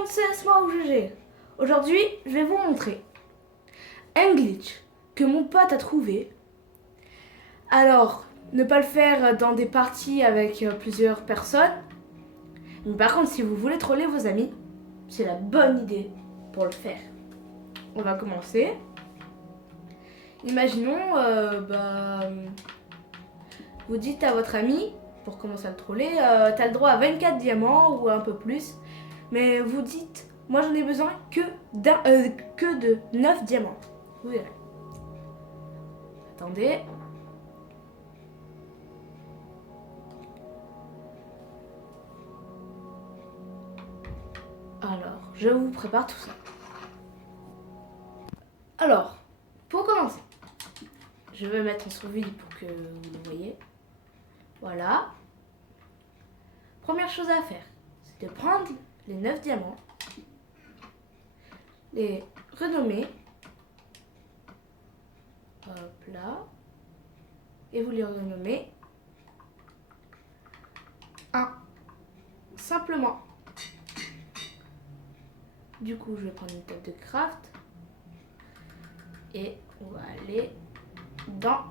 monde, c'est Asma ou GG. Aujourd'hui, je vais vous montrer un glitch que mon pote a trouvé. Alors, ne pas le faire dans des parties avec plusieurs personnes. Mais par contre, si vous voulez troller vos amis, c'est la bonne idée pour le faire. On va commencer. Imaginons, vous dites à votre ami, pour commencer à le troller, t'as le droit à 24 diamants ou un peu plus. Mais vous dites, moi j'en ai besoin que de 9 diamants. Vous verrez. Attendez. Alors, je vous prépare tout ça. Alors, pour commencer, je vais mettre en sous-vide pour que vous le voyez. Voilà. Première chose à faire, c'est de prendre les 9 diamants, les renommer, hop là, et vous les renommez 1, simplement. Du coup, je vais prendre une table de craft et on va aller dans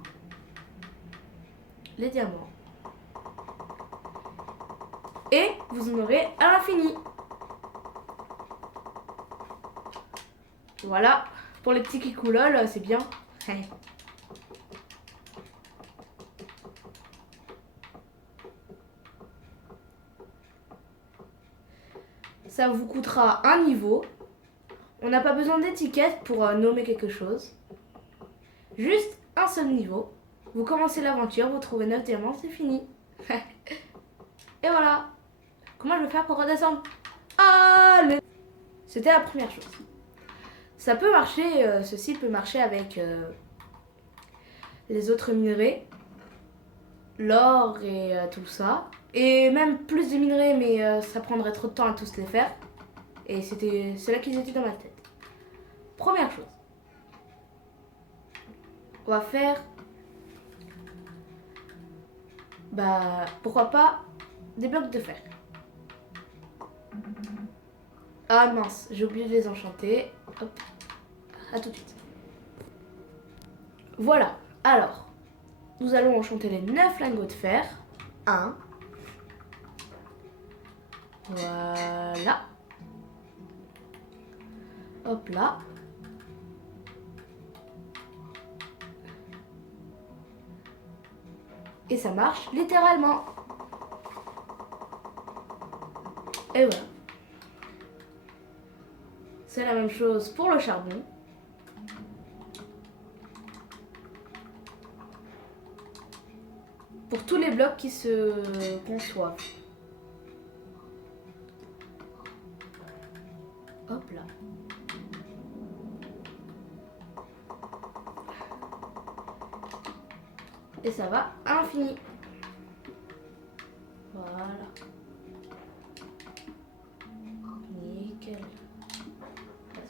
les diamants. Et vous en aurez à l'infini. Voilà, pour les petits kikoulol, c'est bien. Ça vous coûtera un niveau. On n'a pas besoin d'étiquette pour nommer quelque chose. Juste un seul niveau. Vous commencez l'aventure, vous trouvez 9 diamants, c'est fini. Et voilà. Comment je vais faire pour redescendre? Allez. C'était la première chose. Ça peut marcher, ceci peut marcher avec les autres minerais. L'or et tout ça. Et même plus de minerais, mais ça prendrait trop de temps à tous les faire. Et c'est là qu'ils étaient dans ma tête. Première chose. On va faire... pourquoi pas des blocs de fer. Ah mince, j'ai oublié de les enchanter. Hop, à tout de suite. Voilà, alors, nous allons enchanter les 9 lingots de fer. 1. Voilà. Hop là. Et ça marche littéralement. Et voilà. C'est la même chose pour le charbon. Pour tous les blocs qui se conçoivent. Hop là. Et ça va à l'infini. Voilà. Nickel.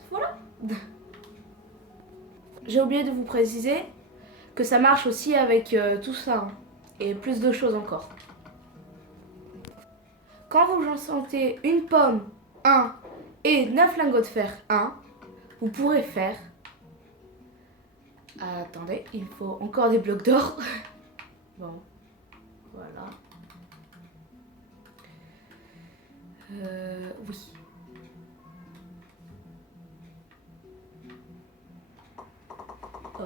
Voilà. J'ai oublié de vous préciser que ça marche aussi avec tout ça. Hein, et plus de choses encore. Quand vous enchantez une pomme 1 et 9 lingots de fer 1, vous pourrez faire... Attendez, il faut encore des blocs d'or. Bon, voilà. Oui. Hop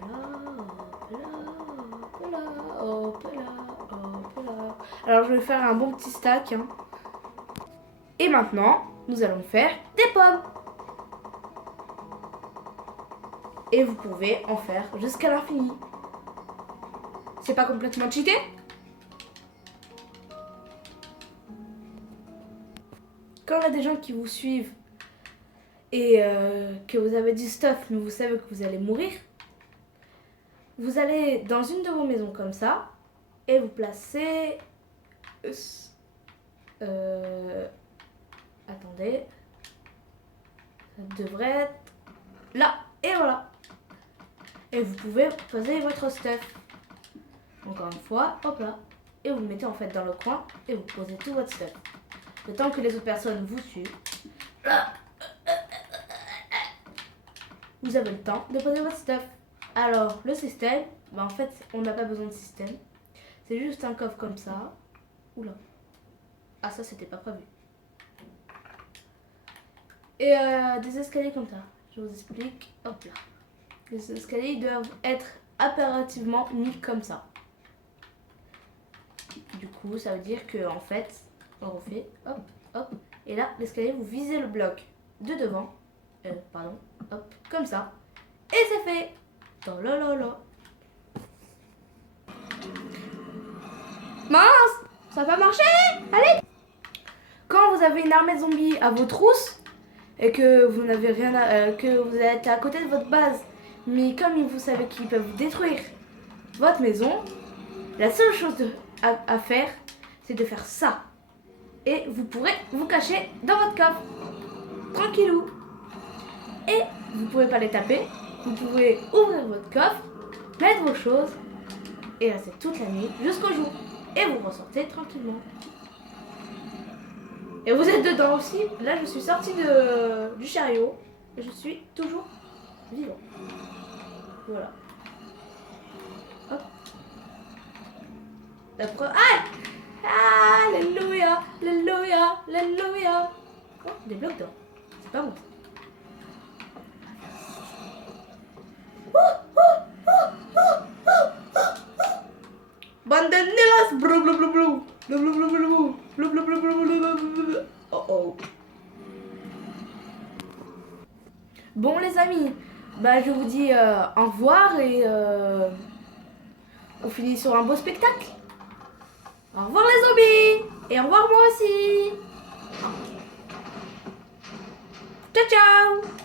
là, hop là, hop là, hop là, hop là. Alors je vais faire un bon petit stack. Hein. Et maintenant, nous allons faire des pommes. Et vous pouvez en faire jusqu'à l'infini. C'est pas complètement cheaté? Quand il y a des gens qui vous suivent et que vous avez du stuff, mais vous savez que vous allez mourir, vous allez dans une de vos maisons comme ça et vous placez... attendez. Ça devrait être là. Et voilà. Et vous pouvez poser votre stuff. Encore une fois, hop là. Et vous le mettez en fait dans le coin et vous posez tout votre stuff. le temps que les autres personnes vous suivent. Vous avez le temps de poser votre stuff. Alors, le système, bah en fait, on n'a pas besoin de système. C'est juste un coffre comme ça. Oula. Ah, ça, c'était pas prévu. Et des escaliers comme ça. Je vous explique. Hop là. Les escaliers ils doivent être impérativement mis comme ça. Du coup, ça veut dire que en fait, on refait. Hop, hop. Et là, l'escalier, vous visez le bloc de devant. Pardon. Hop, comme ça. Et c'est fait. Tolololo. Mince, ça va pas marcher. Allez. Quand vous avez une armée de zombies à vos trousses et que vous n'avez rien que vous êtes à côté de votre base, mais comme vous savez qu'ils peuvent détruire votre maison, la seule chose à faire, c'est de faire ça. Et vous pourrez vous cacher dans votre coffre. Tranquillou. Et vous ne pouvez pas les taper. Vous pouvez ouvrir votre coffre, mettre vos choses et rester toute la nuit jusqu'au jour. Et vous ressortez tranquillement. Et vous êtes dedans aussi. Là, je suis sortie du chariot. Et je suis toujours vivant. Voilà. Hop. La preuve. Ah! Alléluia! Alléluia! Alléluia! Oh, des blocs d'or. C'est pas bon. Bande de nullos! Blou blou blou blou! Blou blou blou blou! Blou blou blou blou! Oh oh! Bon les amis, bah je vous dis au revoir et on finit sur un beau spectacle. Au revoir les zombies! Et au revoir moi aussi! Ciao ciao!